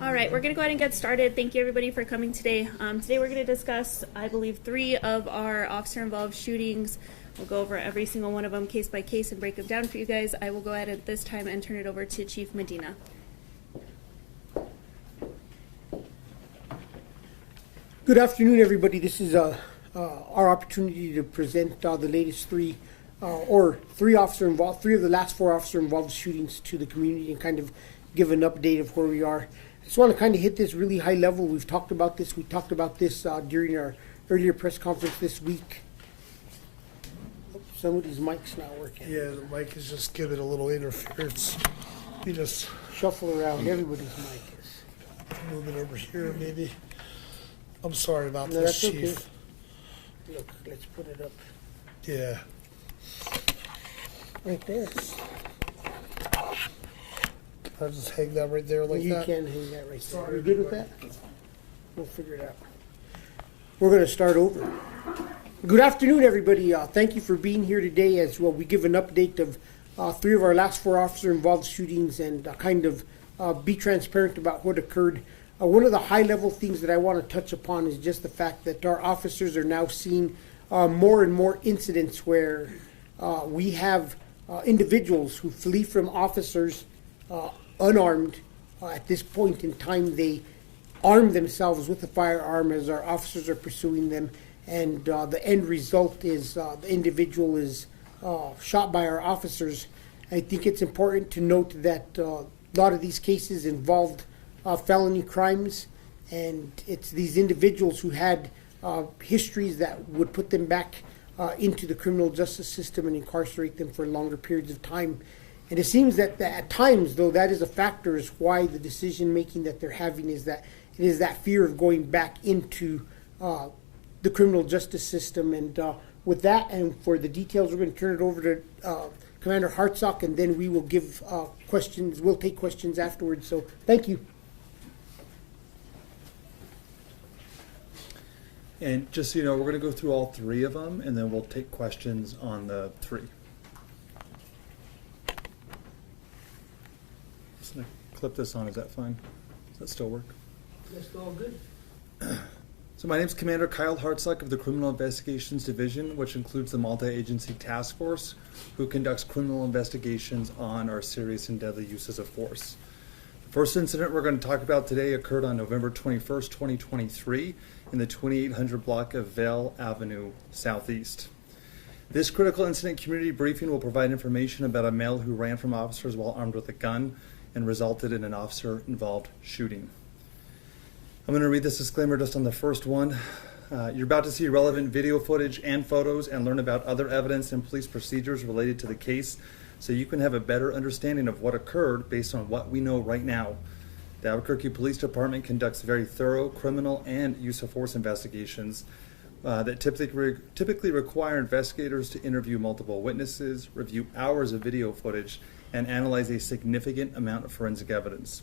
All right, we're going to go ahead and get started. Thank you, everybody, for coming today. Today we're going to discuss, I believe, 3 of our officer-involved shootings. We'll go over every single one of them case by case and break them down for you guys. I will go ahead at this time and turn it over to Chief Medina. Good afternoon, everybody. This is our opportunity to present the latest three of the last 4 officer-involved shootings to the community and kind of give an update of where we are. I just want to kind of hit this really high level. We've talked about this. We talked about this during our earlier press conference this week. Somebody's mic's not working. Yeah, the mic is just giving a little interference. You just Shuffle around. Everybody's mic is. move it over here, maybe. I'm sorry about No, this, that's Chief. okay. Look, let's put it up Yeah. right there. I'll just hang that right there like You that. can hang that right there. Sorry, You good with that? We'll figure it out. We're going to start over. Good afternoon, everybody. Thank you for being here today as well. We give an update of 3 of our last 4 officer-involved shootings and kind of be transparent about what occurred. One of the high-level things that I want to touch upon is just the fact that our officers are now seeing more and more incidents where we have individuals who flee from officers unarmed. At this point in time, they arm themselves with a firearm as our officers are pursuing them, and the end result is the individual is shot by our officers. I think it's important to note that a lot of these cases involved felony crimes, and it's these individuals who had histories that would put them back into the criminal justice system and incarcerate them for longer periods of time. And it seems that at times, though, that is a factor is why the decision making that they're having is that it is that fear of going back into the criminal justice system. And with that, and for the details, we're going to turn it over to Commander Hartsock, and then we will give questions. We'll take questions afterwards. So thank you. And just so you know, we're going to go through all 3 of them, and then we'll take questions on the 3. Just going to clip this on. Is that fine? Does that still work? That's all good. So my name is Commander Kyle Hartsock of the Criminal Investigations Division, which includes the Multi-Agency Task Force, who conducts criminal investigations on our serious and deadly uses of force. The first incident we're going to talk about today occurred on November 21st, 2023, in the 2800 block of Vale Avenue Southeast. This critical incident community briefing will provide information about a male who ran from officers while armed with a gun and resulted in an officer-involved shooting. I'm going to read this disclaimer just on the first one. You're about to see relevant video footage and photos and learn about other evidence and police procedures related to the case so you can have a better understanding of what occurred based on what we know right now. The Albuquerque Police Department conducts very thorough criminal and use of force investigations that typically require investigators to interview multiple witnesses, review hours of video footage, and analyze a significant amount of forensic evidence.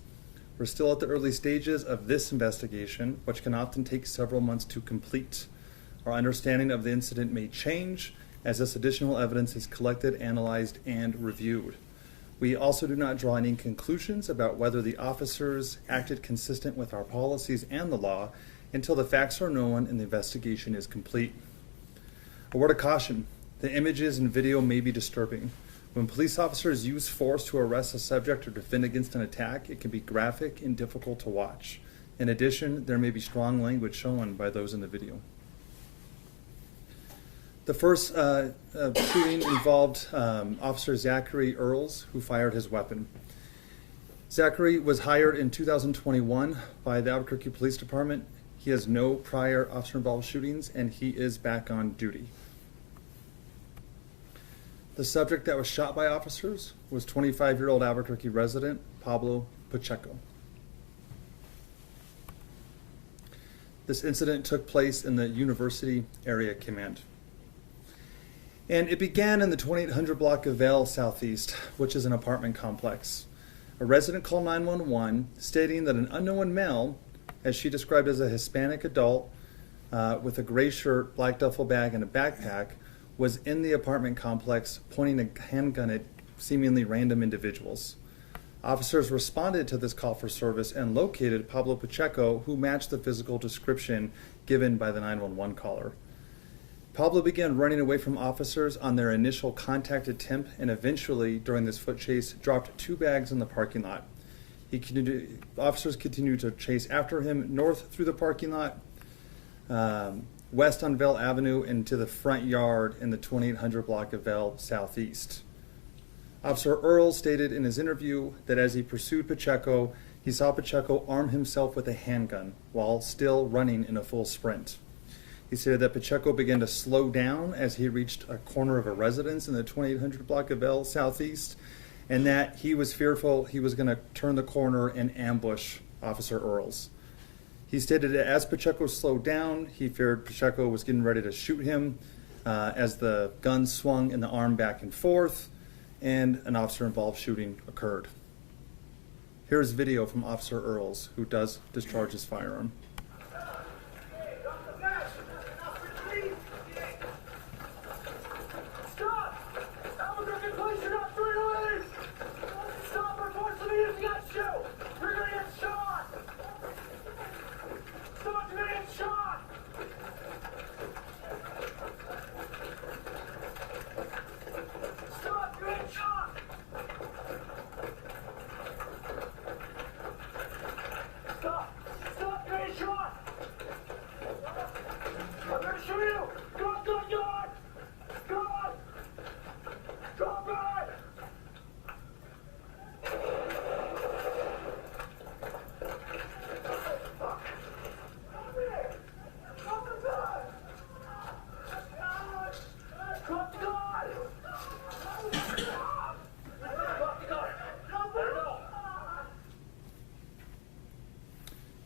We're still at the early stages of this investigation, which can often take several months to complete. Our understanding of the incident may change as this additional evidence is collected, analyzed, and reviewed. We also do not draw any conclusions about whether the officers acted consistent with our policies and the law until the facts are known and the investigation is complete. A word of caution: the images and video may be disturbing. When police officers use force to arrest a subject or defend against an attack, it can be graphic and difficult to watch. In addition, there may be strong language shown by those in the video. The first shooting involved Officer Zachary Earls, who fired his weapon. Zachary was hired in 2021 by the Albuquerque Police Department. He has no prior officer-involved shootings, and he is back on duty. The subject that was shot by officers was 25-year-old Albuquerque resident Pablo Pacheco. This incident took place in the University Area Command. And it began in the 2800 block of Vale Southeast, which is an apartment complex. A resident called 911 stating that an unknown male, as she described as a Hispanic adult with a gray shirt, black duffel bag, and a backpack, was in the apartment complex pointing a handgun at seemingly random individuals. Officers responded to this call for service and located Pablo Pacheco, who matched the physical description given by the 911 caller. Pablo began running away from officers on their initial contact attempt and eventually, during this foot chase, dropped 2 bags in the parking lot. Officers continued to chase after him north through the parking lot, west on Vale Avenue, into the front yard in the 2800 block of Vale Southeast. Officer Earl stated in his interview that as he pursued Pacheco, he saw Pacheco arm himself with a handgun while still running in a full sprint. He stated that Pacheco began to slow down as he reached a corner of a residence in the 2800 block of Vale Southeast, and that he was fearful he was going to turn the corner and ambush Officer Earls. He stated that as Pacheco slowed down, he feared Pacheco was getting ready to shoot him as the gun swung in the arm back and forth, and an officer-involved shooting occurred. Here's video from Officer Earls, who does discharge his firearm.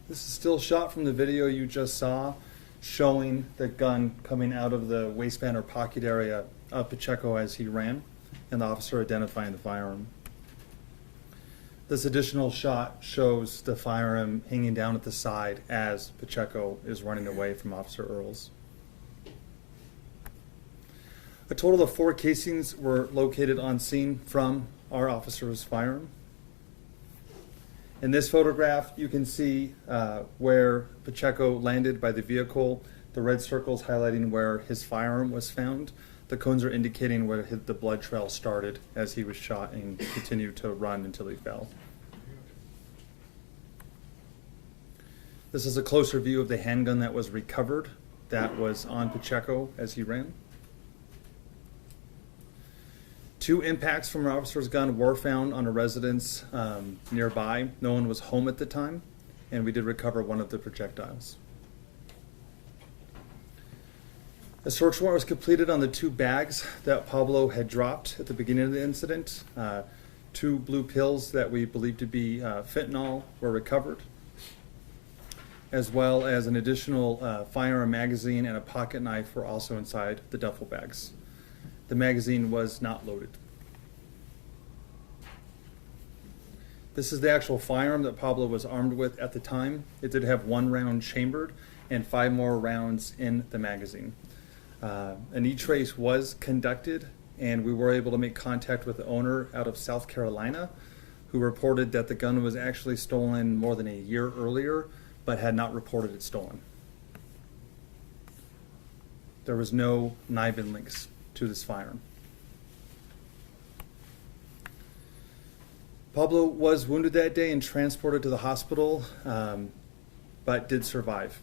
This is still shot from the video you just saw, showing the gun coming out of the waistband or pocket area of Pacheco as he ran, and the officer identifying the firearm. This additional shot shows the firearm hanging down at the side as Pacheco is running away from Officer Earls. A total of 4 casings were located on scene from our officer's firearm. In this photograph, you can see where Pacheco landed by the vehicle. The red circles highlighting where his firearm was found. The cones are indicating where the blood trail started as he was shot and continued to run until he fell. This is a closer view of the handgun that was recovered that was on Pacheco as he ran. 2 impacts from an officer's gun were found on a residence nearby. No one was home at the time, and we did recover one of the projectiles. A search warrant was completed on the 2 bags that Pablo had dropped at the beginning of the incident. 2 blue pills that we believe to be fentanyl were recovered, as well as an additional firearm magazine and a pocket knife were also inside the duffel bags. The magazine was not loaded. This is the actual firearm that Pablo was armed with at the time. It did have 1 round chambered and 5 more rounds in the magazine. An e-trace was conducted, and we were able to make contact with the owner out of South Carolina, who reported that the gun was actually stolen more than a year earlier, but had not reported it stolen. There was no NIBIN links to this firearm. Pablo was wounded that day and transported to the hospital, but did survive.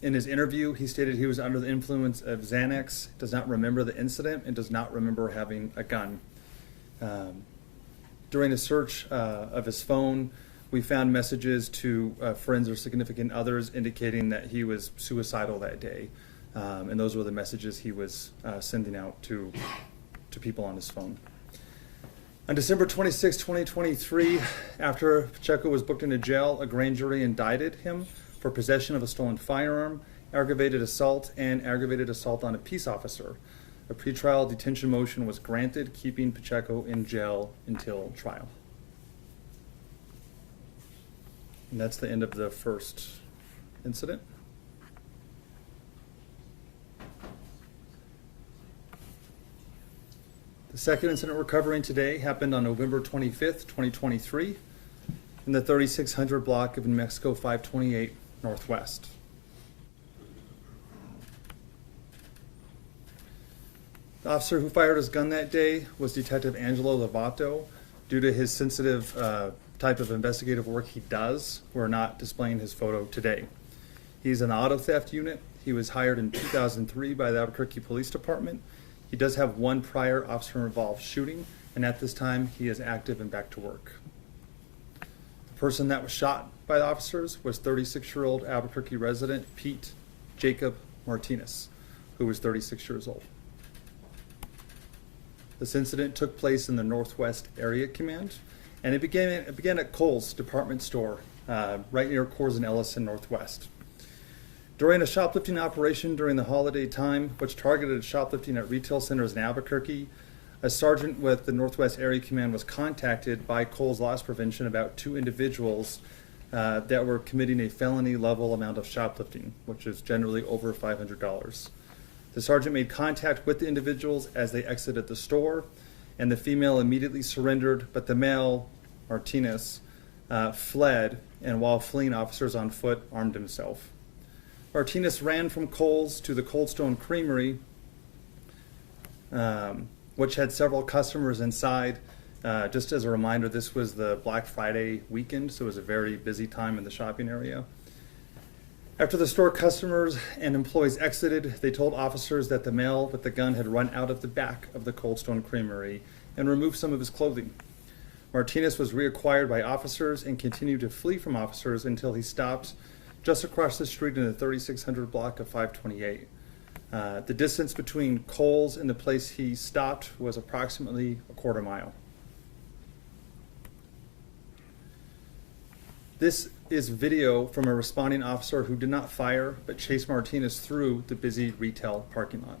In his interview, he stated he was under the influence of Xanax, does not remember the incident, and does not remember having a gun. During a search of his phone, we found messages to friends or significant others indicating that he was suicidal that day. And those were the messages he was sending out to people on his phone. On December 26, 2023, after Pacheco was booked into jail, a grand jury indicted him for possession of a stolen firearm, aggravated assault, and aggravated assault on a peace officer. A pretrial detention motion was granted, keeping Pacheco in jail until trial. And that's the end of the first incident. The second incident we're covering today happened on November 25th, 2023, in the 3600 block of New Mexico 528 Northwest. The officer who fired his gun that day was Detective Angelo Lovato. Due to his sensitive type of investigative work he does, we're not displaying his photo today. He's an auto theft unit. He was hired in 2003 by the Albuquerque Police Department. He does have one prior officer-involved shooting, and at this time he is active and back to work. The person that was shot by the officers was 36-year-old Albuquerque resident Pete Jacob Martinez, who was 36 years old. This incident took place in the Northwest Area Command, and it began at Kohl's department store right near Coors and Ellison Northwest. During a shoplifting operation during the holiday time, which targeted shoplifting at retail centers in Albuquerque, a sergeant with the Northwest Area Command was contacted by Kohl's Loss Prevention about two individuals that were committing a felony level amount of shoplifting, which is generally over $500. The sergeant made contact with the individuals as they exited the store, and the female immediately surrendered, but the male, Martinez, fled, and while fleeing, officers on foot armed himself. Martinez ran from Kohl's to the Cold Stone Creamery, which had several customers inside. Just as a reminder, this was the Black Friday weekend, so it was a very busy time in the shopping area. After the store customers and employees exited, they told officers that the male with the gun had run out of the back of the Cold Stone Creamery and removed some of his clothing. Martinez was reacquired by officers and continued to flee from officers until he stopped just across the street in the 3600 block of 528. The distance between Kohl's and the place he stopped was approximately a quarter mile. This is video from a responding officer who did not fire but chased Martinez through the busy retail parking lot.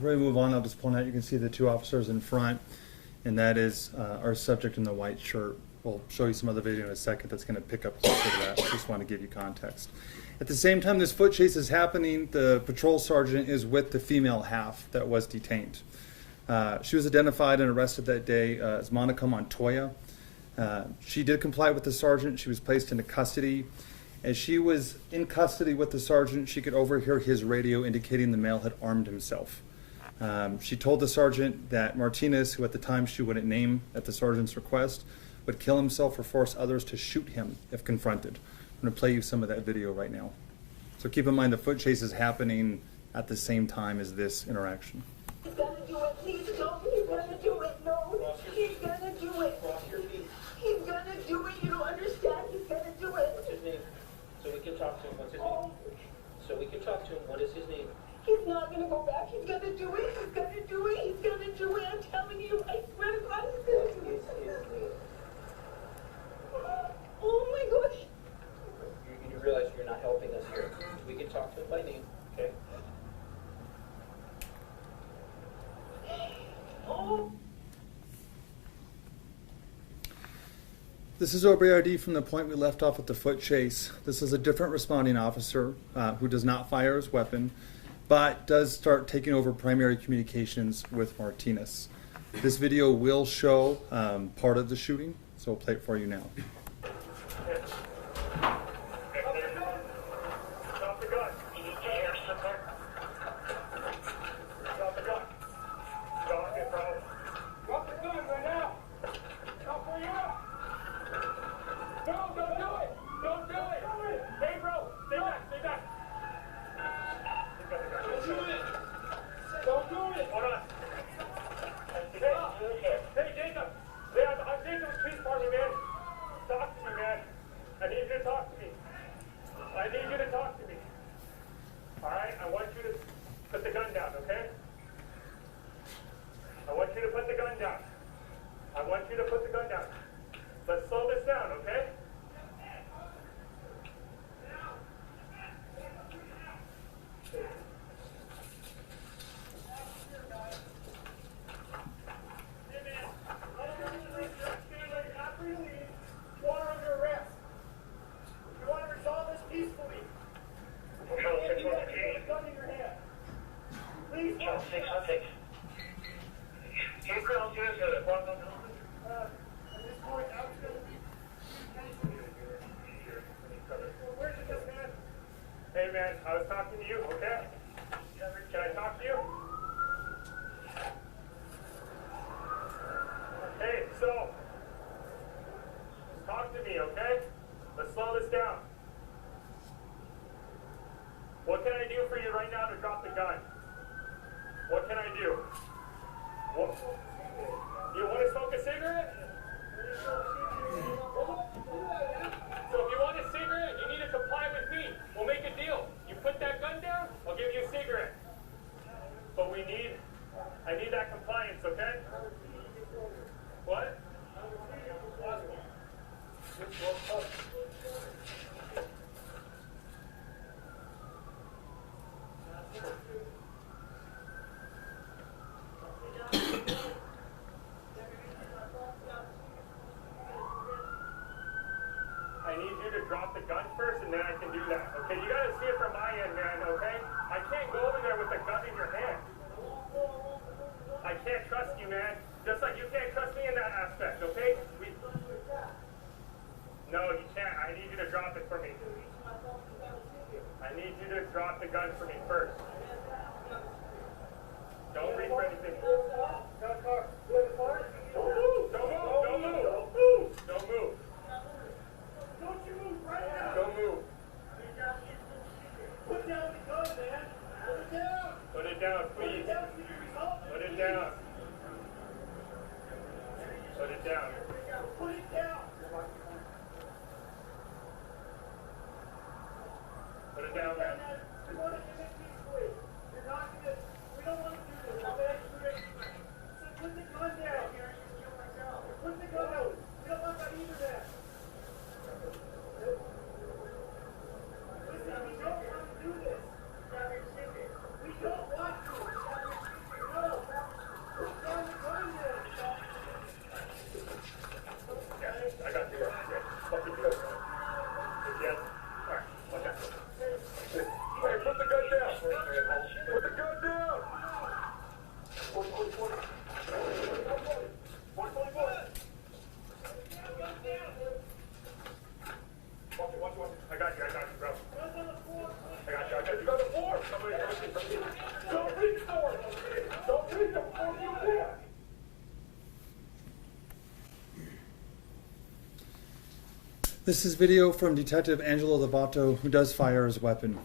Before we move on, I'll just point out you can see the two officers in front, and that is our subject in the white shirt. We'll show you some other video in a second that's going to pick up closer to that. Just want to give you context. At the same time this foot chase is happening, the patrol sergeant is with the female half that was detained. She was identified and arrested that day as Monica Montoya. She did comply with the sergeant. She was placed into custody. As she was in custody with the sergeant, she could overhear his radio indicating the male had armed himself. She told the sergeant that Martinez, who at the time she wouldn't name at the sergeant's request, would kill himself or force others to shoot him if confronted. I'm going to play you some of that video right now. So keep in mind the foot chase is happening at the same time as this interaction. He's gonna do it. Please tell me he's gonna do it. No, he's gonna do it. He's gonna do it. You don't understand. He's gonna do it. What's his name? So we can talk to him. What's his name? This is OBRD from the point we left off with the foot chase. This is a different responding officer who does not fire his weapon, but does start taking over primary communications with Martinez. This video will show part of the shooting, so I'll play it for you now. Drop the gun. You need to hear something. Drop the gun. Drop it, bro. Drop the gun right now. I'll pull you up. No, don't do it. Don't do it. Hey, bro. Stay back. Stay back. Don't do it. Don't do it. Hold on. Hey, Jacob. Yeah, I'm Jacob's police department, man. Talk to me, man. I need you to talk to me. I need you to talk to me. All right? I want you to put the gun down, okay? I want you to put the gun down. I want you to put the gun down. Let's slow this down, okay? After you leave, you are under arrest. You want to resolve this peacefully. You can't do that with a gun in your hand. Please. At this point, I was going to be. Where's this man? Hey, man, I was talking to you, okay? Can I talk to you? Hey, so. Just talk to me, okay? Let's slow this down. What can I do for you right now to drop the gun? What can I do? What? You want to smoke a cigarette? So if you want a cigarette, you need to comply with me. We'll make a deal. You put that gun down, I'll give you a cigarette. But I need that compliance, okay? What? I need you to drop the gun first, and then I can do that. Okay, you gotta see it from my end, man, okay? I can't go over there with a gun in your hand. I can't trust you, man. Just like you can't trust me in that aspect, okay? No, you can't. I need you to drop it for me. I need you to drop the gun for me first. Don't reach for anything. Don't move! Don't move! Don't move! Don't move! Don't you move right now! Don't move! Put down the gun, man! Put it down! Put it down, please! Put it down! Put it down! Put it down! Put it down, man. We want to do this peacefully. You're not going to. We don't want to do this. I'm going to so put the gun down. Put the gun down. We don't want that either, man. Listen, we don't want to do this. We don't want to. No. Put down the gun down. Yeah, I got you. Fucking good. Yes. All right. Okay. Hey, put the gun down. Put the gun down. 124. Watch. I got you, bro. I got you. You got the floor. Don't reach for it. Don't reach for it. This is video from Detective Angelo Lovato, who does fire his weapon.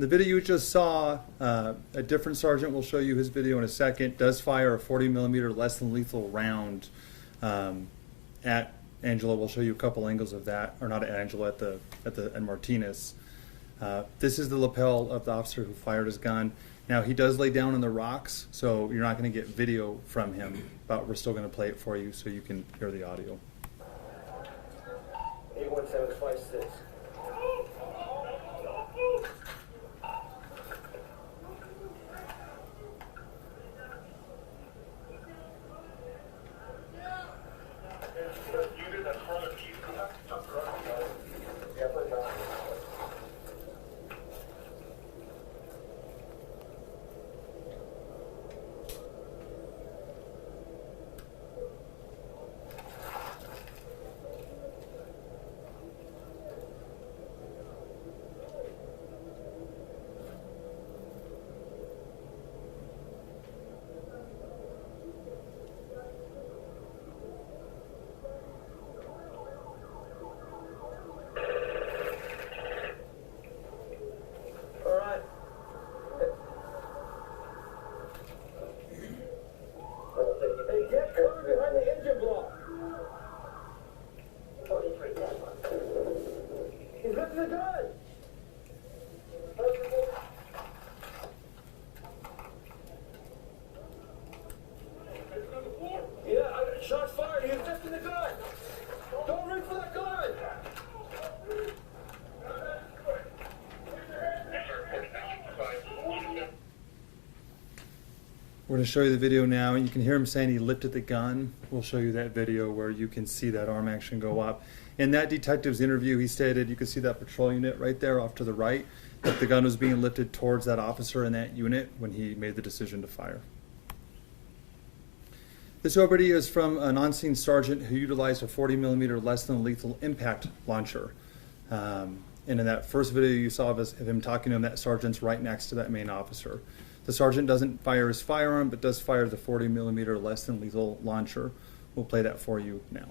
The video you just saw, a different sergeant will show you his video in a second, does fire a 40 millimeter less than lethal round at Angelo. We'll show you a couple angles of that, or not at Angelo, at Martinez. This is the lapel of the officer who fired his gun. Now he does lay down on the rocks, so you're not going to get video from him, but we're still going to play it for you so you can hear the audio. 81756. You did that. going to show you the video now. You can hear him saying he lifted the gun. We'll show you that video where you can see that arm action go up. In that detective's interview, he stated, you can see that patrol unit right there off to the right, that the gun was being lifted towards that officer in that unit when he made the decision to fire. This OPD is from an on-scene sergeant who utilized a 40mm less than lethal impact launcher. And in that first video you saw of him talking to him, that sergeant's right next to that main officer. The sergeant doesn't fire his firearm, but does fire the 40mm less than lethal launcher. We'll play that for you now.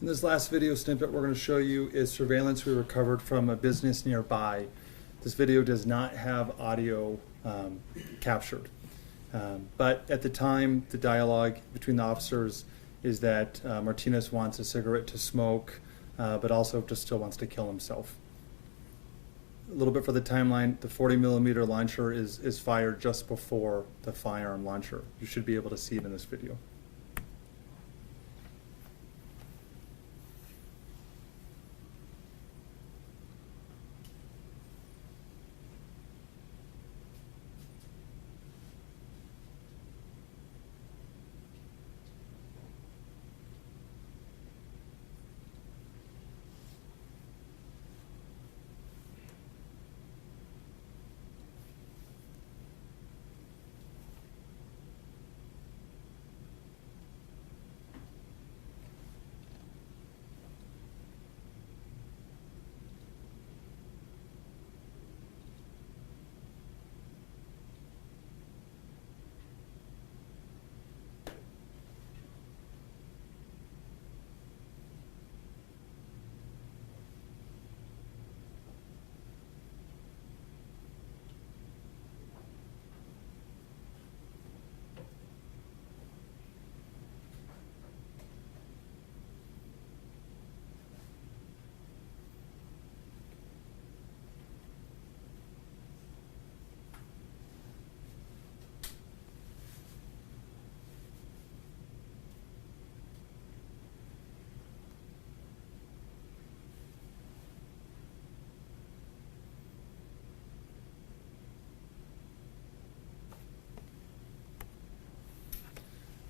In this last video snippet we're going to show you is surveillance we recovered from a business nearby. This video does not have audio captured. But at the time, the dialogue between the officers is that Martinez wants a cigarette to smoke, but also just still wants to kill himself. A little bit for the timeline, the 40mm launcher is fired just before the firearm launcher. You should be able to see it in this video.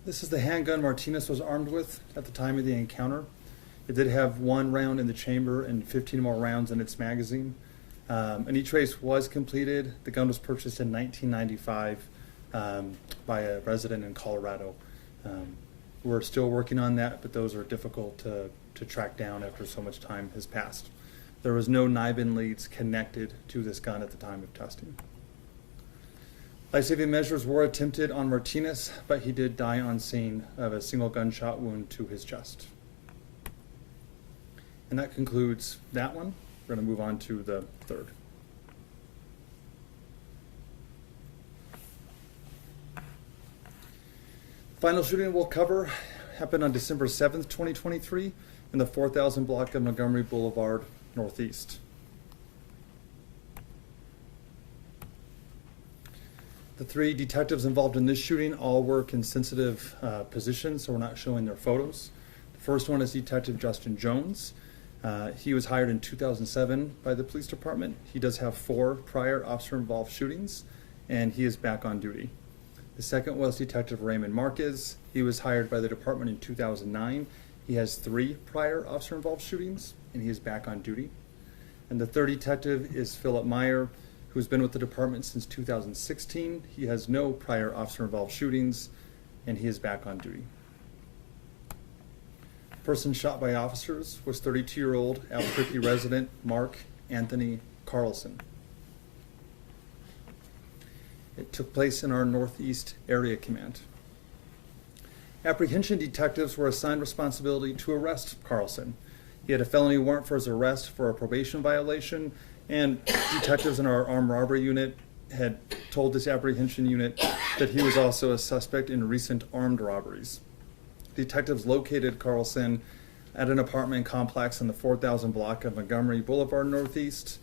This is the handgun Martinez was armed with at the time of the encounter. It did have 1 round in the chamber and 15 more rounds in its magazine. An e-trace was completed. The gun was purchased in 1995 by a resident in Colorado. We're still working on that, but those are difficult to track down after so much time has passed. There was no NIBIN leads connected to this gun at the time of testing. Life-saving measures were attempted on Martinez, but he did die on scene of a single gunshot wound to his chest. And that concludes that one. We're going to move on to the third. Final shooting we'll cover happened on December 7th, 2023 in the 4000 block of Montgomery Boulevard Northeast. The 3 detectives involved in this shooting all work in sensitive positions, so we're not showing their photos. The first one is Detective Justin Jones. He was hired in 2007 by the police department. He does have 4 prior officer-involved shootings, and he is back on duty. The second was Detective Raymond Marquez. He was hired by the department in 2009. He has 3 prior officer-involved shootings, and he is back on duty. And the third detective is Philip Meyer, who's been with the department since 2016. He has no prior officer-involved shootings, and he is back on duty. The person shot by officers was 32-year-old Albuquerque resident Mark Anthony Carlson. It took place in our Northeast Area Command. Apprehension detectives were assigned responsibility to arrest Carlson. He had a felony warrant for his arrest for a probation violation, and detectives in our armed robbery unit had told this apprehension unit that he was also a suspect in recent armed robberies. Detectives located Carlson at an apartment complex in the 4000 block of Montgomery Boulevard Northeast.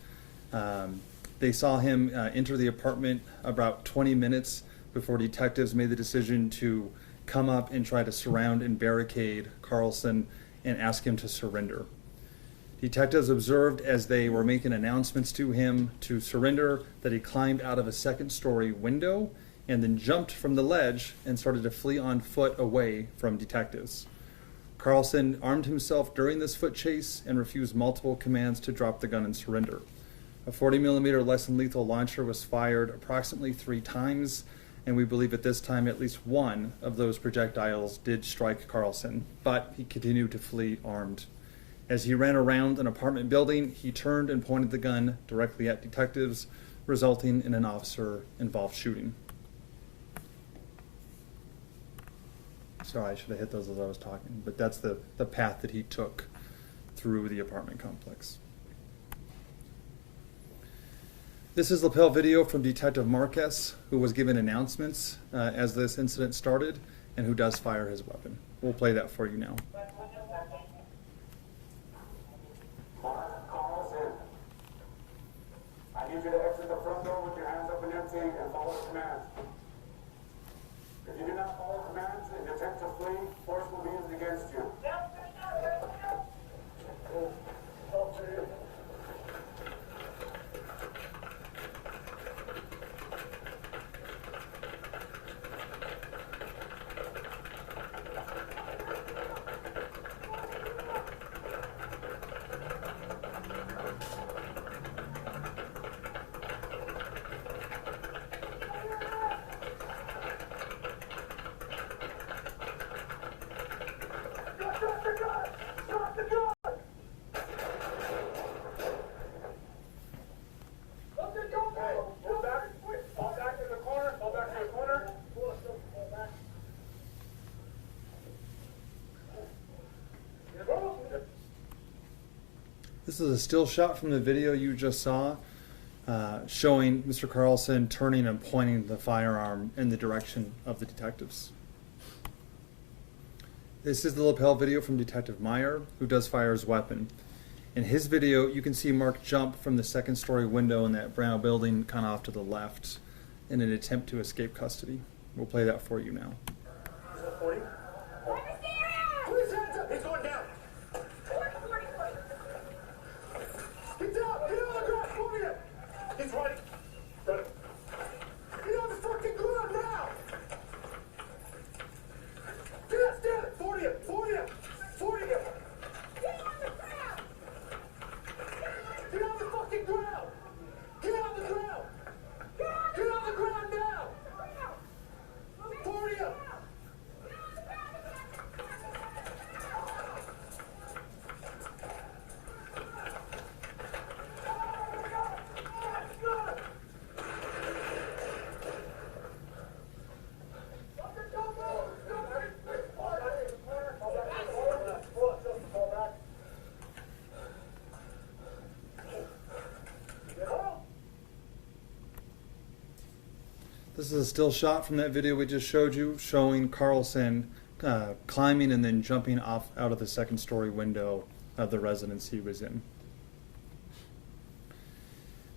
They saw him enter the apartment about 20 minutes before detectives made the decision to come up and try to surround and barricade Carlson and ask him to surrender. Detectives observed as they were making announcements to him to surrender that he climbed out of a second-story window and then jumped from the ledge and started to flee on foot away from detectives. Carlson armed himself during this foot chase and refused multiple commands to drop the gun and surrender. A 40mm less than lethal launcher was fired approximately 3 times, and we believe at this time at least one of those projectiles did strike Carlson, but he continued to flee armed. As he ran around an apartment building, he turned and pointed the gun directly at detectives, resulting in an officer-involved shooting. Sorry, I should have hit those as I was talking, but that's the path that he took through the apartment complex. This is lapel video from Detective Marquez, who was given announcements as this incident started and who does fire his weapon. We'll play that for you now. Carlson, I need you to exit the front door with your hands up and empty and follow the commands. If you do not follow commands and attempt to flee, force will be used against you. This is a still shot from the video you just saw, showing Mr. Carlson turning and pointing the firearm in the direction of the detectives. This is the lapel video from Detective Meyer, who does fire his weapon. In his video, you can see Mark jump from the second-story window in that brown building kind of off to the left in an attempt to escape custody. We'll play that for you now. Please hands up! He's going down! Get down! Get on the ground! Move it! He's running! Got him! Get on the fucking ground now! Get up! Stand it! 40 him! 40 him! 40 him! Get on the ground! Get on the fucking ground! Get on the ground! Get on the ground now! 40 him! This is a still shot from that video we just showed you, showing Carlson climbing and then jumping off out of the second-story window of the residence he was in.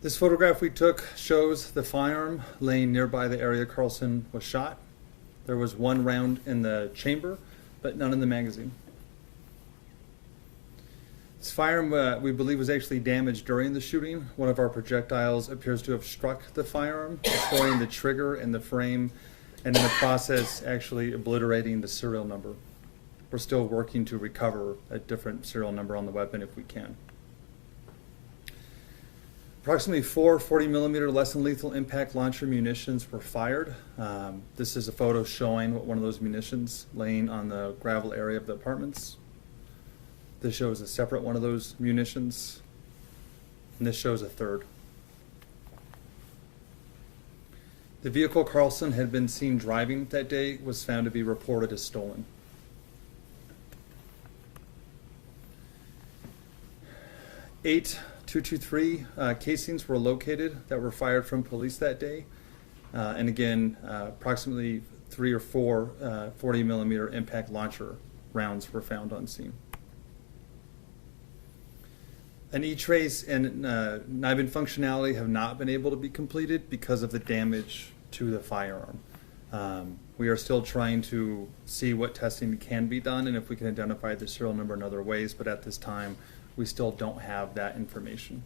This photograph we took shows the firearm laying nearby the area Carlson was shot. There was one round in the chamber, but none in the magazine. This firearm, we believe, was actually damaged during the shooting. One of our projectiles appears to have struck the firearm, destroying the trigger and the frame, and in the process actually obliterating the serial number. We're still working to recover a different serial number on the weapon if we can. Approximately 4 40mm less than lethal impact launcher munitions were fired. This is a photo showing one of those munitions laying on the gravel area of the apartments. This shows a separate one of those munitions. and this shows a third. The vehicle Carlson had been seen driving that day was found to be reported as stolen. Eight .223 casings were located that were fired from police that day. And again, approximately 3 or 4 40 millimeter impact launcher rounds were found on scene. An E-trace and NIBIN functionality have not been able to be completed because of the damage to the firearm. We are still trying to see what testing can be done and if we can identify the serial number in other ways, but at this time, we still don't have that information.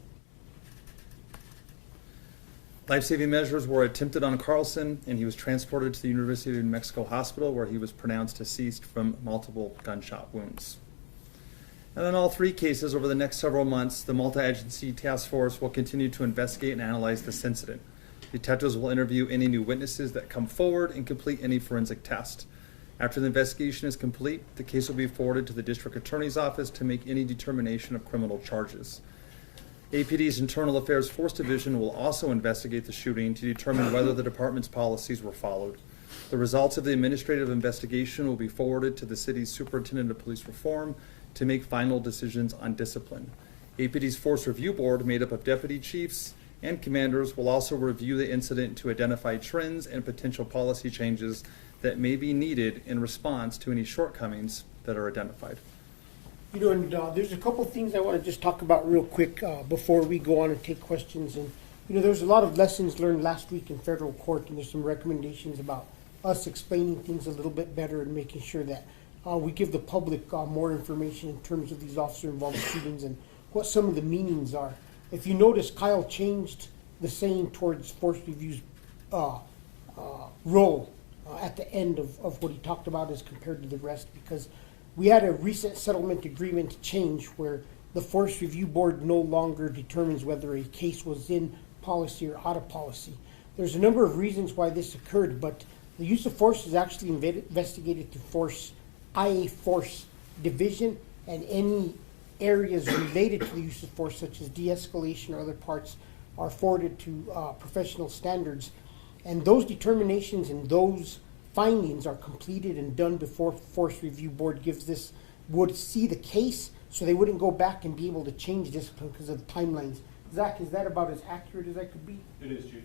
Life-saving measures were attempted on Carlson, and he was transported to the University of New Mexico Hospital, where he was pronounced deceased from multiple gunshot wounds. And in all 3 cases over the next several months, the multi-agency task force will continue to investigate and analyze this incident. Detectives will interview any new witnesses that come forward and complete any forensic test. After the investigation is complete, the case will be forwarded to the district attorney's office to make any determination of criminal charges. APD's Internal Affairs Force Division will also investigate the shooting to determine whether the department's policies were followed. The results of the administrative investigation will be forwarded to the city's Superintendent of Police Reform to make final decisions on discipline. APD's Force Review Board, made up of deputy chiefs and commanders, will also review the incident to identify trends and potential policy changes that may be needed in response to any shortcomings that are identified. You know, and there's a couple things I want to just talk about real quick before we go on and take questions. And, you know, there's a lot of lessons learned last week in federal court, and there's some recommendations about us explaining things a little bit better and making sure that we give the public more information in terms of these officer-involved shootings and what some of the meanings are. If you notice, Kyle changed the saying towards Force Review's role at the end of what he talked about as compared to the rest, because we had a recent settlement agreement change where the Force Review Board no longer determines whether a case was in policy or out of policy. There's a number of reasons why this occurred, but the use of force is actually investigated through IA Force Division, and any areas related to the use of force, such as de-escalation or other parts, are forwarded to professional standards. And those determinations and those findings are completed and done before Force Review Board would see the case, so they wouldn't go back and be able to change discipline because of the timelines. Zach, is that about as accurate as I could be? It is, Chief.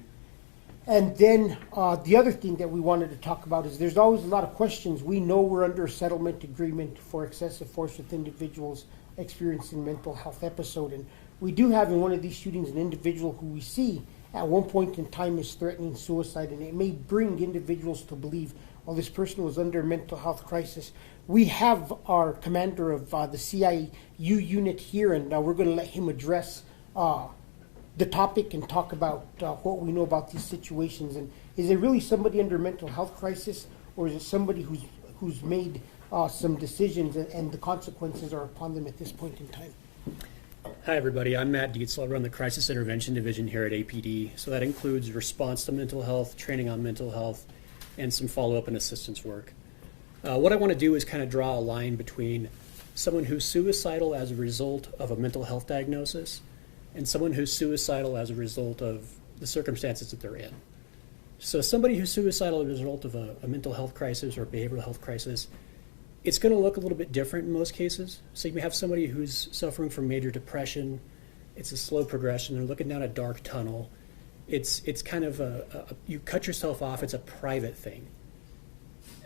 And then the other thing that we wanted to talk about is there's always a lot of questions. We know we're under a settlement agreement for excessive force with individuals experiencing mental health episode, and we do have in one of these shootings an individual who we see at one point in time is threatening suicide, and it may bring individuals to believe, well, this person was under a mental health crisis. We have our commander of the CIU unit here, and we're going to let him address the topic and talk about what we know about these situations. And is it really somebody under mental health crisis, or is it somebody who's made some decisions and the consequences are upon them at this point in time? Hi, everybody. I'm Matt Dietzel. I run the Crisis Intervention Division here at APD. So that includes response to mental health, training on mental health, and some follow-up and assistance work. What I want to do is kind of draw a line between someone who's suicidal as a result of a mental health diagnosis and someone who's suicidal as a result of the circumstances that they're in. So somebody who's suicidal as a result of a mental health crisis or a behavioral health crisis, it's going to look a little bit different in most cases. So you may have somebody who's suffering from major depression. It's a slow progression. They're looking down a dark tunnel. It's kind of you cut yourself off. It's a private thing.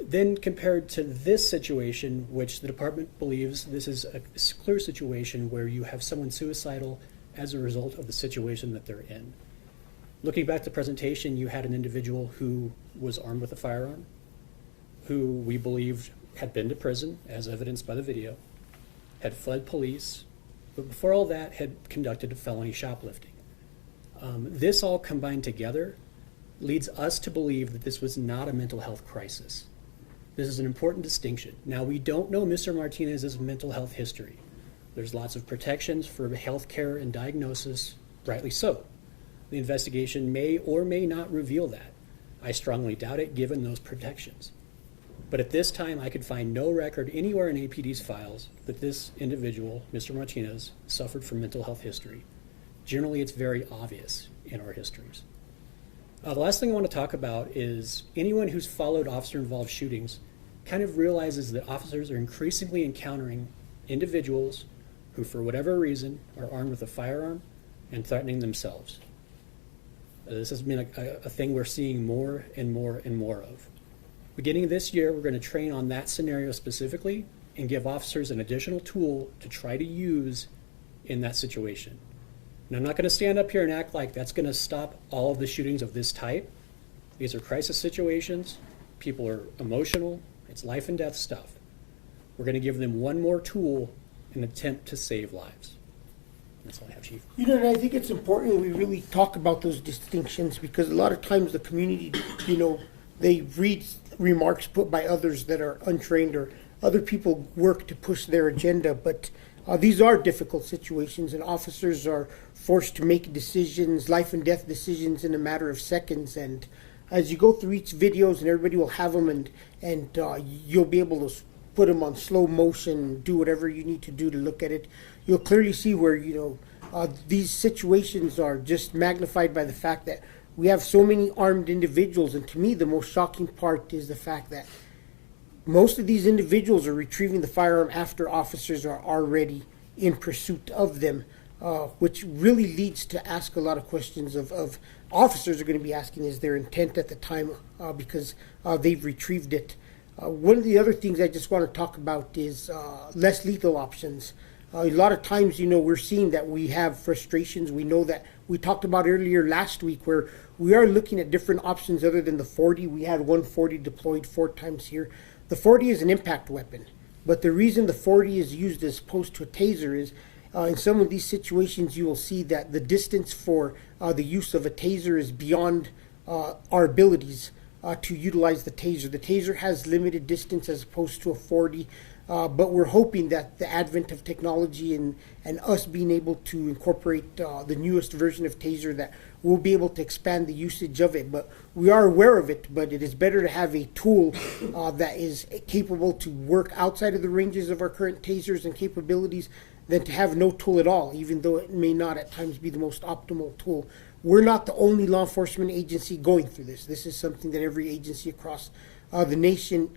Then compared to this situation, which the department believes this is a clear situation where you have someone suicidal as a result of the situation that they're in. Looking back at the presentation, you had an individual who was armed with a firearm, who we believed had been to prison, as evidenced by the video, had fled police, but before all that had conducted a felony shoplifting. This all combined together leads us to believe that this was not a mental health crisis. This is an important distinction. Now, we don't know Mr. Martinez's mental health history. There's lots of protections for health care and diagnosis, rightly so. The investigation may or may not reveal that. I strongly doubt it, given those protections. But at this time, I could find no record anywhere in APD's files that this individual, Mr. Martinez, suffered from mental health history. Generally, it's very obvious in our histories. The last thing I want to talk about is anyone who's followed officer-involved shootings kind of realizes that officers are increasingly encountering individuals who, for whatever reason, are armed with a firearm and threatening themselves. This has been a thing we're seeing more and more and more of. Beginning this year, we're going to train on that scenario specifically and give officers an additional tool to try to use in that situation. And I'm not going to stand up here and act like that's going to stop all of the shootings of this type. These are crisis situations. People are emotional. It's life and death stuff. We're going to give them one more tool in an attempt to save lives. That's all I have, Chief. You know, and I think it's important we really talk about those distinctions, because a lot of times the community, you know, they read remarks put by others that are untrained, or other people work to push their agenda, but these are difficult situations, and officers are forced to make decisions, life and death decisions, in a matter of seconds. And as you go through each videos, and everybody will have them, and you'll be able to put them on slow motion, do whatever you need to do to look at it, you'll clearly see where, you know, these situations are just magnified by the fact that we have so many armed individuals. And to me, the most shocking part is the fact that most of these individuals are retrieving the firearm after officers are already in pursuit of them, which really leads to ask a lot of questions of officers are going to be asking, is their intent at the time, because they've retrieved it. One of the other things I just want to talk about is less lethal options. A lot of times, you know, we're seeing that we have frustrations. We know that we talked about earlier last week where we are looking at different options other than the 40. We had 140 deployed 4 times here. The 40 is an impact weapon, but the reason the 40 is used as opposed to a taser is in some of these situations you will see that the distance for the use of a taser is beyond our abilities to utilize the taser. The taser has limited distance as opposed to a 40, but we're hoping that the advent of technology and us being able to incorporate the newest version of taser, that we'll be able to expand the usage of it. But we are aware of it, but it is better to have a tool that is capable to work outside of the ranges of our current tasers and capabilities than to have no tool at all, even though it may not at times be the most optimal tool. We're not the only law enforcement agency going through this. This is something that every agency across the nation,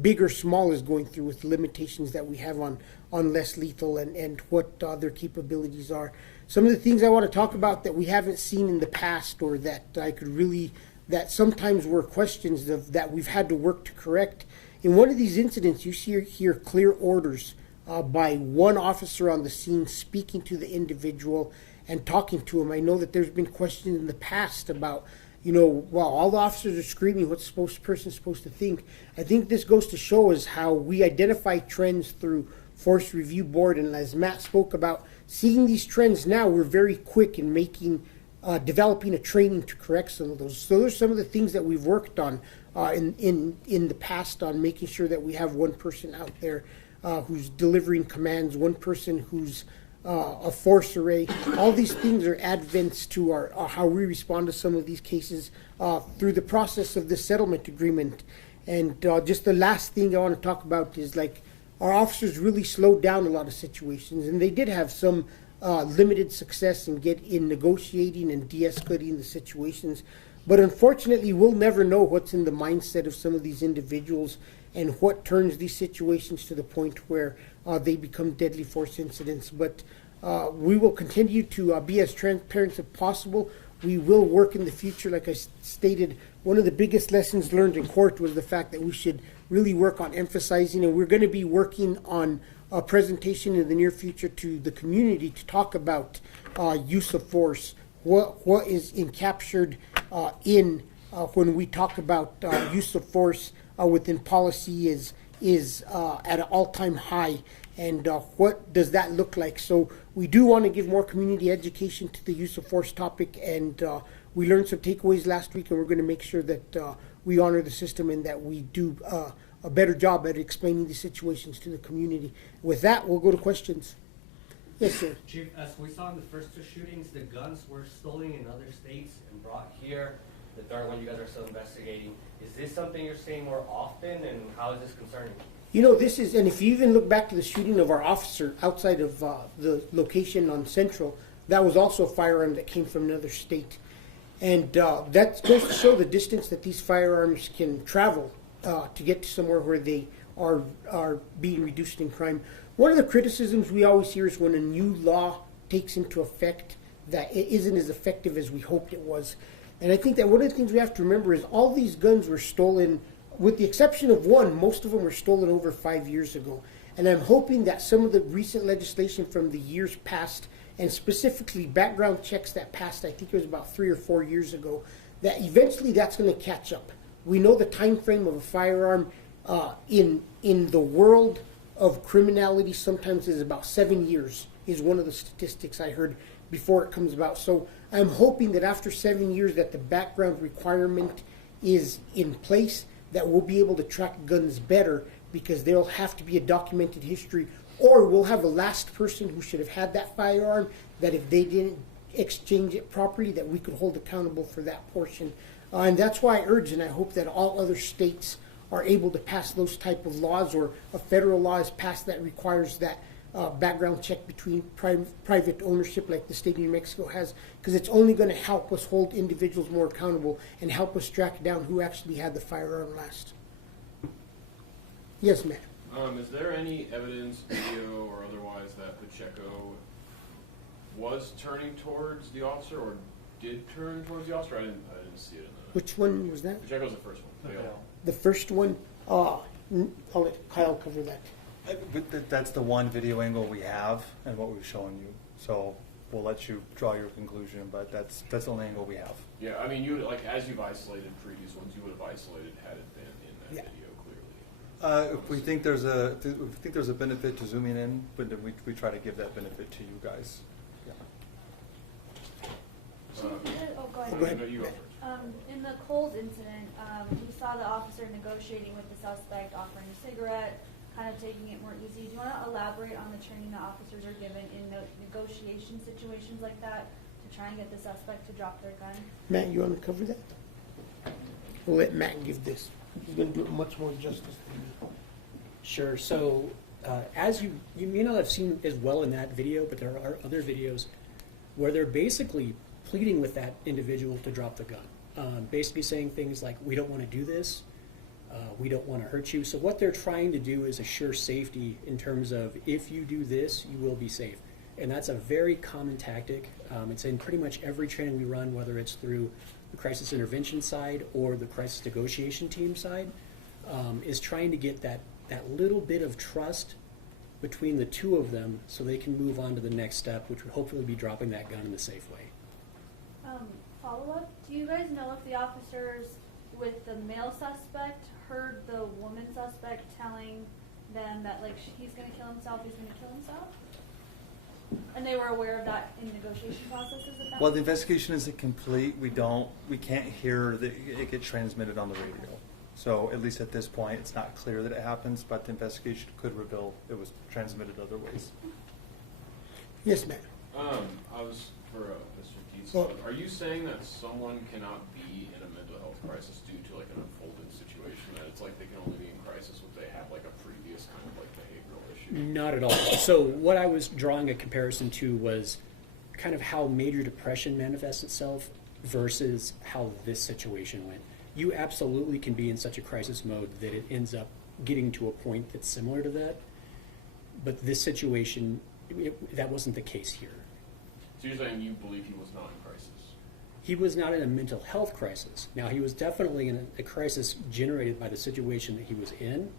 big or small, is going through, with the limitations that we have on less lethal and what their capabilities are. Some of the things I want to talk about that we haven't seen in the past, or that I could really, that sometimes were questions of that we've had to work to correct. In one of these incidents, you hear clear orders by one officer on the scene speaking to the individual and talking to him. I know that there's been questions in the past about, you know, well, all the officers are screaming, what's the person supposed to think? I think this goes to show us how we identify trends through Force Review Board, and as Matt spoke about, seeing these trends now, we're very quick in making, developing a training to correct some of those. So there's some of the things that we've worked on in the past, on making sure that we have one person out there who's delivering commands, one person who's a force array. All these things are advents to our how we respond to some of these cases through the process of this settlement agreement. And just the last thing I want to talk about is, like, our officers really slowed down a lot of situations, and they did have some limited success in negotiating and de-escalating the situations. But unfortunately, we'll never know what's in the mindset of some of these individuals and what turns these situations to the point where they become deadly force incidents. But we will continue to be as transparent as possible. We will work in the future. Like I stated, one of the biggest lessons learned in court was the fact that we should really work on emphasizing, and we're going to be working on a presentation in the near future to the community to talk about use of force. What is encaptured in when we talk about use of force within policy is at an all-time high, and what does that look like? So we do want to give more community education to the use of force topic, and we learned some takeaways last week, and we're going to make sure that we honor the system and that we do a better job at explaining the situations to the community. With that, we'll go to questions. Yes, sir. Chief, as we saw in the first 2 shootings, the guns were stolen in other states and brought here. The third one you guys are still investigating. Is this something you're seeing more often, and how is this concerning? You know, this is, and if you even look back to the shooting of our officer outside of the location on Central, that was also a firearm that came from another state. And that goes to show the distance that these firearms can travel to get to somewhere where they are being reduced in crime. One of the criticisms we always hear is when a new law takes into effect that it isn't as effective as we hoped it was. And I think that one of the things we have to remember is all these guns were stolen, with the exception of one, most of them were stolen over 5 years ago. And I'm hoping that some of the recent legislation from the years past, and specifically background checks that passed, I think it was about 3 or 4 years ago, that eventually that's going to catch up. We know the time frame of a firearm in the world of criminality sometimes is about 7 years, is one of the statistics I heard before it comes about. So I'm hoping that after 7 years that the background requirement is in place, that we'll be able to track guns better, because there'll have to be a documented history, or we'll have a last person who should have had that firearm, that if they didn't exchange it properly, that we could hold accountable for that portion. And that's why I urge, and I hope that all other states are able to pass those type of laws, or a federal law is passed that requires that background check between private ownership like the state of New Mexico has, because it's only going to help us hold individuals more accountable and help us track down who actually had the firearm last. Yes, ma'am. Is there any evidence, video or otherwise, that Pacheco was turning towards the officer, or did turn towards the officer? I didn't see it in the... Which one was that? Pacheco's the first one. The first one? I'll let Kyle cover that. That's the one video angle we have and what we've shown you. So we'll let you draw your conclusion, but that's the only angle we have. Yeah, I mean, you would, like, as you've isolated previous ones, you would have isolated had it been in that video clearly. If we think there's a benefit to zooming in, but then we try to give that benefit to you guys. Yeah. Go ahead. Go ahead. No, you go first. In the Coles incident, we saw the officer negotiating with the suspect, offering a cigarette, kind of taking it more easy. Do you want to elaborate on the training that officers are given in negotiation situations like that to try and get the suspect to drop their gun? Matt, you want to cover that? We'll let Matt give this. He's going to do it much more justice than me. Sure. So, as you may not have seen as well in that video, but there are other videos where they're basically pleading with that individual to drop the gun, basically saying things like, "We don't want to do this. We don't want to hurt you." So what they're trying to do is assure safety in terms of, if you do this, you will be safe. And that's a very common tactic. It's in pretty much every training we run, whether it's through the crisis intervention side or the crisis negotiation team side, is trying to get that little bit of trust between the two of them so they can move on to the next step, which would hopefully be dropping that gun in a safe way. Follow-up, do you guys know if the officers with the male suspect heard the woman suspect telling them that, like, he's going to kill himself, and they were aware of that in negotiation processes at that Well, point? the investigation isn't complete. We can't hear that it get transmitted on the radio. So at least at this point, it's not clear that it happens, but the investigation could reveal it was transmitted other ways. Yes, Matt. I was for Mr. Dietz. Well- Are you saying that someone cannot be in a mental health crisis due to like an unfolded situation? That it's like they can only be in crisis if they have like a previous kind of like behavioral issue? Not at all. So what I was drawing a comparison to was kind of how major depression manifests itself versus how this situation went. You absolutely can be in such a crisis mode that it ends up getting to a point that's similar to that. But this situation, that wasn't the case here. So you're saying you believe he was not in crisis? He was not in a mental health crisis. Now, he was definitely in a crisis generated by the situation that he was in.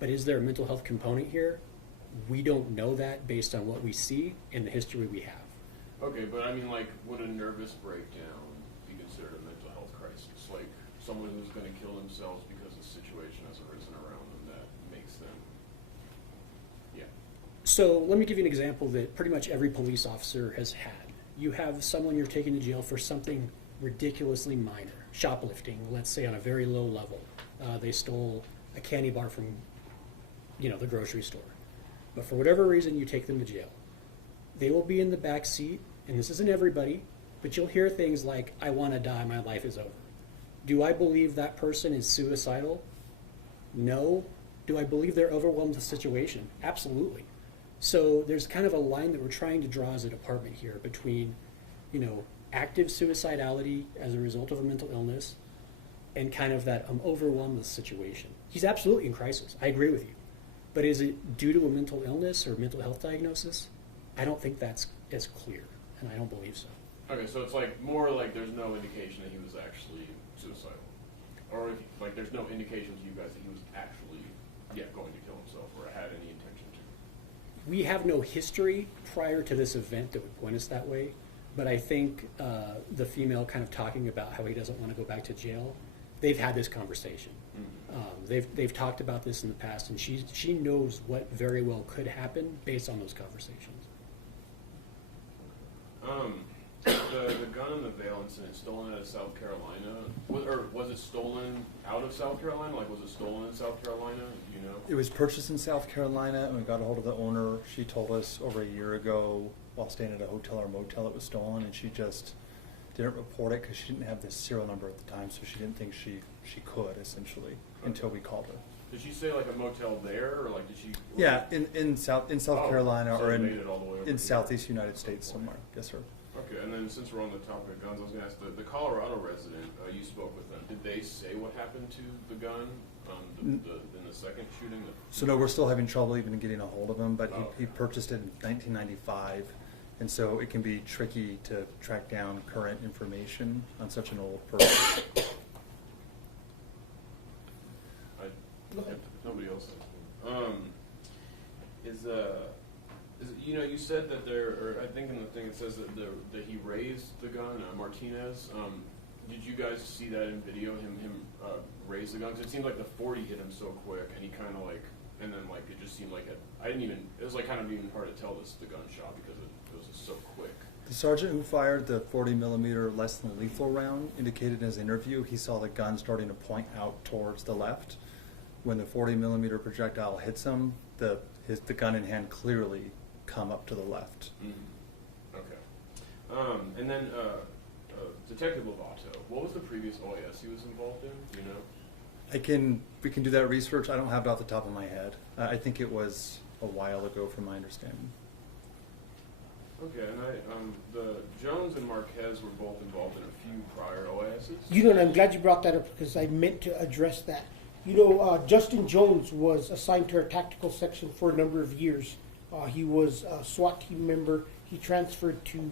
But is there a mental health component here? We don't know that based on what we see and the history we have. Okay, but I mean, like, would a nervous breakdown be considered a mental health crisis? Like, someone who's going to kill themselves because a situation has arisen around them that makes them, yeah. So let me give you an example that pretty much every police officer has had. You have someone you're taking to jail for something ridiculously minor, shoplifting, let's say on a very low level. They stole a candy bar from, the grocery store. But for whatever reason, you take them to jail. They will be in the back seat, and this isn't everybody, but you'll hear things like, "I want to die, my life is over." Do I believe that person is suicidal? No. Do I believe they're overwhelmed with the situation? Absolutely. So there's kind of a line that we're trying to draw as a department here between, active suicidality as a result of a mental illness and kind of that overwhelmed with the situation. He's absolutely in crisis. I agree with you. But is it due to a mental illness or mental health diagnosis? I don't think that's as clear, and I don't believe so. Okay, so it's like more like there's no indication that he was actually suicidal, or if, like there's no indication to you guys that he was actually going to kill himself or had any intention to. We have no history prior to this event that would point us that way, but I think the female kind of talking about how he doesn't want to go back to jail, they've had this conversation. They've talked about this in the past, and she knows what very well could happen based on those conversations. The gun in the Vail incident stolen out of South Carolina, or was it stolen out of South Carolina? Like, was it stolen in South Carolina? Do you know? It was purchased in South Carolina, and we got a hold of the owner. She told us over a year ago, while staying at a hotel or motel, it was stolen, and she just didn't report it because she didn't have the serial number at the time, so she didn't think she could, essentially, until we called her. Did she say like a motel there, or like did she? Yeah, in South Carolina, so or it made it all the way over in here. Southeast United States somewhere. Yes, sir. Okay, and then since we're on the topic of guns, I was going to ask the Colorado resident. You spoke with them. Did they say what happened to the gun in the second shooting? So no, we're still having trouble even getting a hold of him, but Oh, he purchased it in 1995, and so it can be tricky to track down current information on such an old person. Nobody else. You said that or I think in the thing it says that he raised the gun, Martinez. Did you guys see that in video? Him raise the gun? 'Cause it seemed like the 40 hit him so quick, and he kind of like, and then like it just seemed like it was like kind of even hard to tell the gunshot because it was just so quick. The sergeant who fired the 40 millimeter less than lethal round indicated in his interview he saw the gun starting to point out towards the left. When the 40 millimeter projectile hits him, the gun in hand clearly come up to the left. Mm-hmm. Okay. And then Detective Lovato, what was the previous OAS he was involved in? Do you know? We can do that research. I don't have it off the top of my head. I think it was a while ago, from my understanding. Okay, and the Jones and Marquez were both involved in a few prior OASs. And I'm glad you brought that up because I meant to address that. Justin Jones was assigned to our tactical section for a number of years. He was a SWAT team member. He transferred to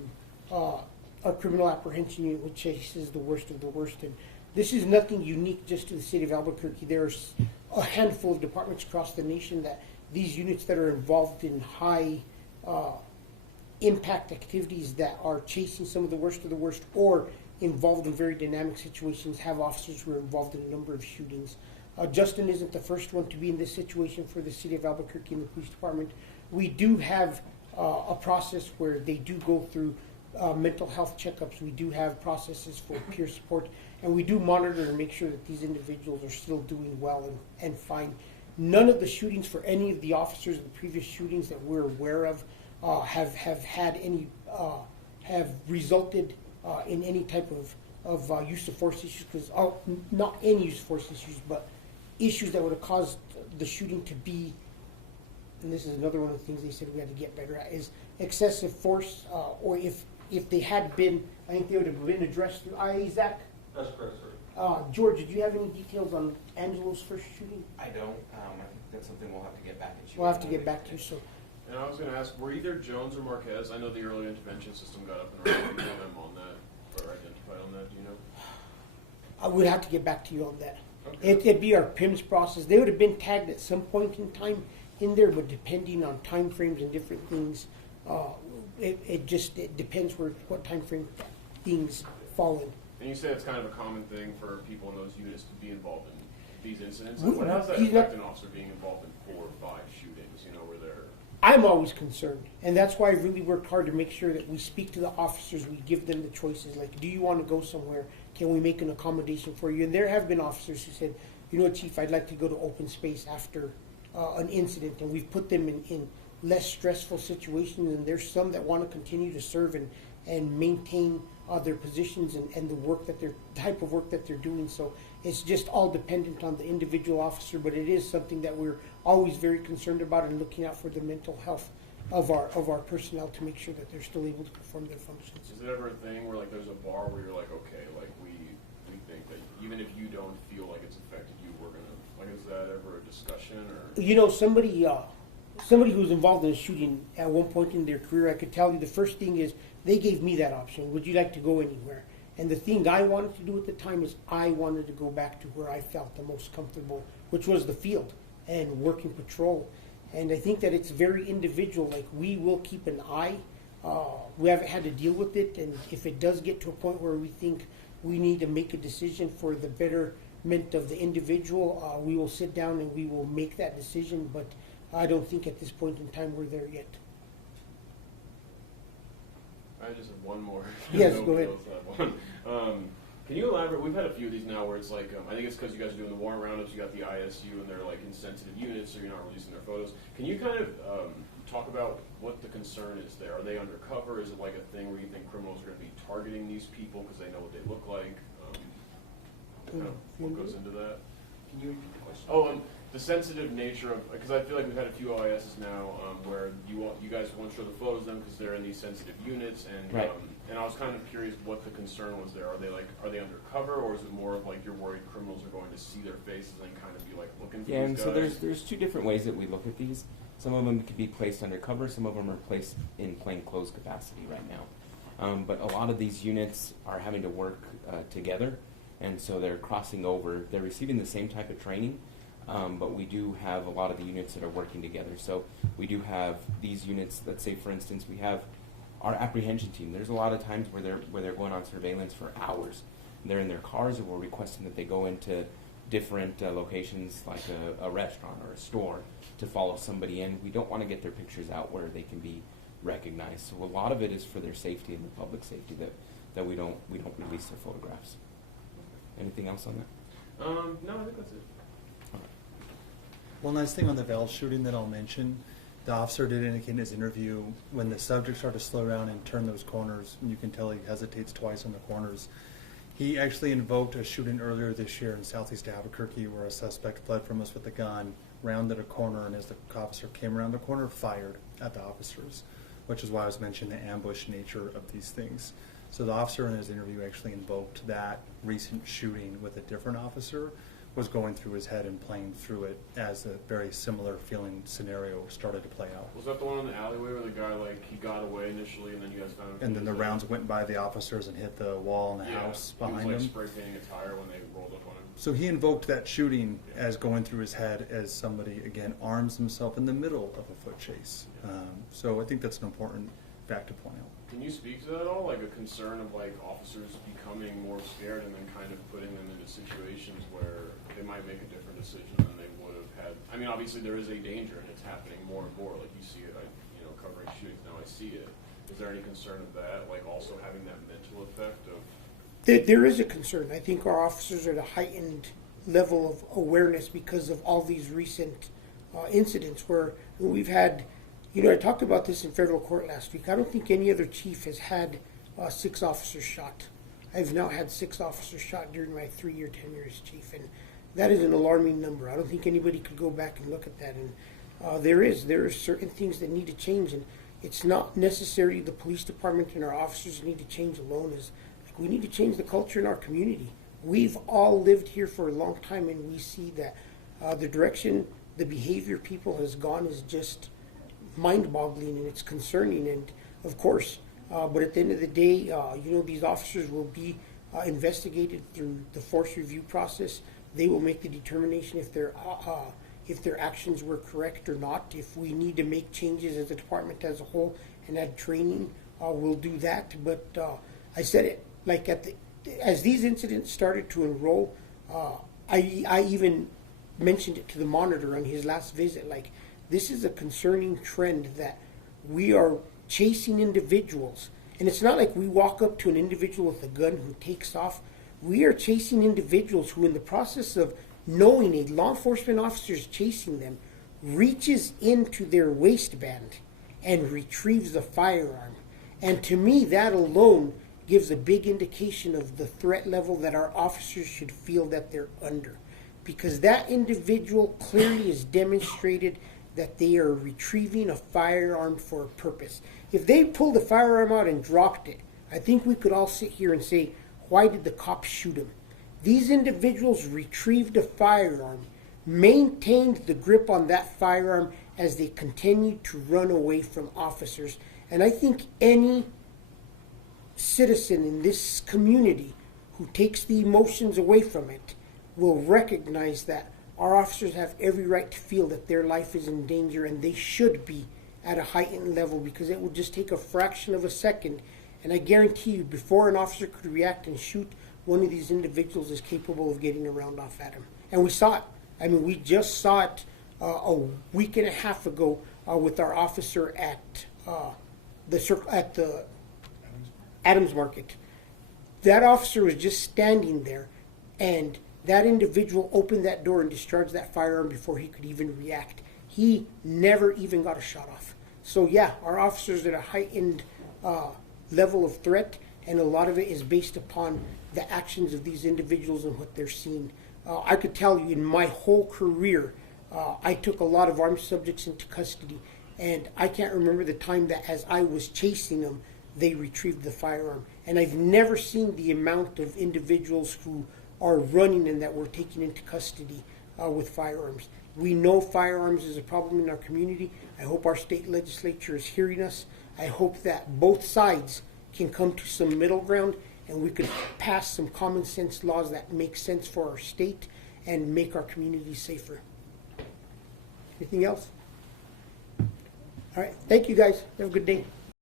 our criminal apprehension unit, which chases the worst of the worst. And this is nothing unique just to the city of Albuquerque. There's a handful of departments across the nation that these units that are involved in high impact activities that are chasing some of the worst or involved in very dynamic situations have officers who are involved in a number of shootings. Justin isn't the first one to be in this situation for the city of Albuquerque and the police department. We do have a process where they do go through mental health checkups. We do have processes for peer support, and we do monitor and make sure that these individuals are still doing well and fine. None of the shootings for any of the officers in the previous shootings that we're aware of have had any have resulted in any type of use of force issues, because not any use of force issues, but issues that would have caused the shooting to be, and this is another one of the things they said we had to get better at, is excessive force, or if they had been, I think they would have been addressed through Isaac. That's correct, sir. George, did you have any details on Angelo's first shooting? I don't. I think that's something we'll have to get back at you. We'll have to get back to you, so. And I was going to ask, were either Jones or Marquez? I know the early intervention system got up and running. Do you know them on that, or identified on that? Do you know? I would have to get back to you on that. Okay. It'd be our PIMS process. They would have been tagged at some point in time in there, but depending on time frames and different things, it depends what time frame things fall in. And you said it's kind of a common thing for people in those units to be involved in these incidents. We- How does that he's affect not- an officer being involved in 4 or 5 shootings? Where they're I'm always concerned, and that's why I really worked hard to make sure that we speak to the officers, we give them the choices, like, do you want to go somewhere? Can we make an accommodation for you? And there have been officers who said, Chief, I'd like to go to open space after an incident, and we've put them in less stressful situations, and there's some that want to continue to serve and maintain their positions and the type of work that they're doing. So it's just all dependent on the individual officer, but it is something that we're always very concerned about and looking out for the mental health of our personnel to make sure that they're still able to perform their functions. Is it ever a thing where like there's a bar where you're like, okay, like we think that even if you don't feel like it's affected you, we're gonna, like, is that ever a discussion or? You know, somebody who's involved in a shooting at one point in their career, I could tell you the first thing is they gave me that option. Would you like to go anywhere? And the thing I wanted to do at the time is I wanted to go back to where I felt the most comfortable, which was the field and working patrol. And I think that it's very individual. Like, we will keep an eye. We haven't had to deal with it, and if it does get to a point where we think we need to make a decision for the betterment of the individual, we will sit down and we will make that decision. But I don't think at this point in time we're there yet. I just have one more. Yes, No, go ahead. Can you elaborate? We've had a few of these now where it's like, I think it's because you guys are doing the warrant roundups, you got the ISU, and they're like in sensitive units, so you're not releasing their photos. Can you kind of talk about what the concern is there? Are they undercover? Is it like a thing where you think criminals are going to be targeting these people because they know what they look like? Kind of what goes into that? Can you repeat the question? Oh, the sensitive nature of, because I feel like we've had a few OISs now where you guys won't show the photos of them because they're in these sensitive units, and right. And I was kind of curious what the concern was there. Are they undercover, or is it more of like you're worried criminals are going to see their faces and kind of be like looking for Yeah, these and guys? so there's two different ways that we look at these. Some of them can be placed undercover, some of them are placed in plainclothes capacity right now. But a lot of these units are having to work together, and so they're crossing over. They're receiving the same type of training, but we do have a lot of the units that are working together. So we do have these units. Let's say, for instance, we have our apprehension team. There's a lot of times where they're going on surveillance for hours. They're in their cars, and we're requesting that they go into different locations like a restaurant or a store to follow somebody in. We don't want to get their pictures out where they can be recognized. So a lot of it is for their safety and the public safety that we don't release their photographs. Anything else on that? No, I think that's it. One last thing on the Val shooting that I'll mention. The officer did indicate in his interview when the subject started to slow down and turn those corners, and you can tell he hesitates twice on the corners. He actually invoked a shooting earlier this year in southeast Albuquerque where a suspect fled from us with a gun, rounded a corner, and as the officer came around the corner, fired at the officers, which is why I was mentioning the ambush nature of these things. So the officer in his interview actually invoked that recent shooting with a different officer was going through his head and playing through it as a very similar feeling scenario started to play out. Was that the one in the alleyway where the guy, like, he got away initially and then you guys found him? And then the rounds went by the officers and hit the wall in the house behind he was, him. like, spray painting a tire when they rolled up on him. So he invoked that shooting as going through his head as somebody, again, arms himself in the middle of a foot chase. So I think that's an important fact to point out. Can you speak to that at all? Like a concern of like officers becoming more scared and then kind of putting them into situations where they might make a different decision than they would have had. I mean, obviously there is a danger and it's happening more and more. Like you see it, covering shootings now, I see it. Is there any concern of that? Like also having that mental effect of? There is a concern. I think our officers are at a heightened level of awareness because of all these recent incidents where we've had. I talked about this in federal court last week. I don't think any other chief has had 6 officers shot. I've now had 6 officers shot during my 3-year tenure as chief, and that is an alarming number. I don't think anybody could go back and look at that. And there are certain things that need to change, and it's not necessarily the police department and our officers need to change alone. We need to change the culture in our community. We've all lived here for a long time, and we see that the direction the behavior people has gone is just mind-boggling, and it's concerning, and of course, but at the end of the day, these officers will be investigated through the force review process. They will make the determination if their actions were correct or not. If we need to make changes as a department as a whole and add training, we'll do that. But I said it like as these incidents started to enroll, I even mentioned it to the monitor on his last visit. Like, this is a concerning trend that we are chasing individuals. And it's not like we walk up to an individual with a gun who takes off. We are chasing individuals who, in the process of knowing a law enforcement officer is chasing them, reaches into their waistband and retrieves the firearm. And to me, that alone gives a big indication of the threat level that our officers should feel that they're under. Because that individual clearly has demonstrated that they are retrieving a firearm for a purpose. If they pulled the firearm out and dropped it, I think we could all sit here and say, why did the cops shoot him? These individuals retrieved a firearm, maintained the grip on that firearm as they continued to run away from officers. And I think any citizen in this community who takes the emotions away from it will recognize that our officers have every right to feel that their life is in danger, and they should be at a heightened level, because it would just take a fraction of a second. And I guarantee you, before an officer could react and shoot, one of these individuals is capable of getting a round off at him. And we saw it. I mean, we just saw it a week and a half ago with our officer at the Adams Market. That officer was just standing there, and that individual opened that door and discharged that firearm before he could even react. He never even got a shot off. So yeah, our officers are at a heightened level of threat, and a lot of it is based upon the actions of these individuals and what they're seeing. I could tell you, in my whole career, I took a lot of armed subjects into custody, and I can't remember the time that as I was chasing them, they retrieved the firearm. And I've never seen the amount of individuals who are running and that we're taking into custody with firearms. We know firearms is a problem in our community. I hope our state legislature is hearing us. I hope that both sides can come to some middle ground, and we can pass some common sense laws that make sense for our state and make our community safer. Anything else? All right. Thank you, guys. Have a good day.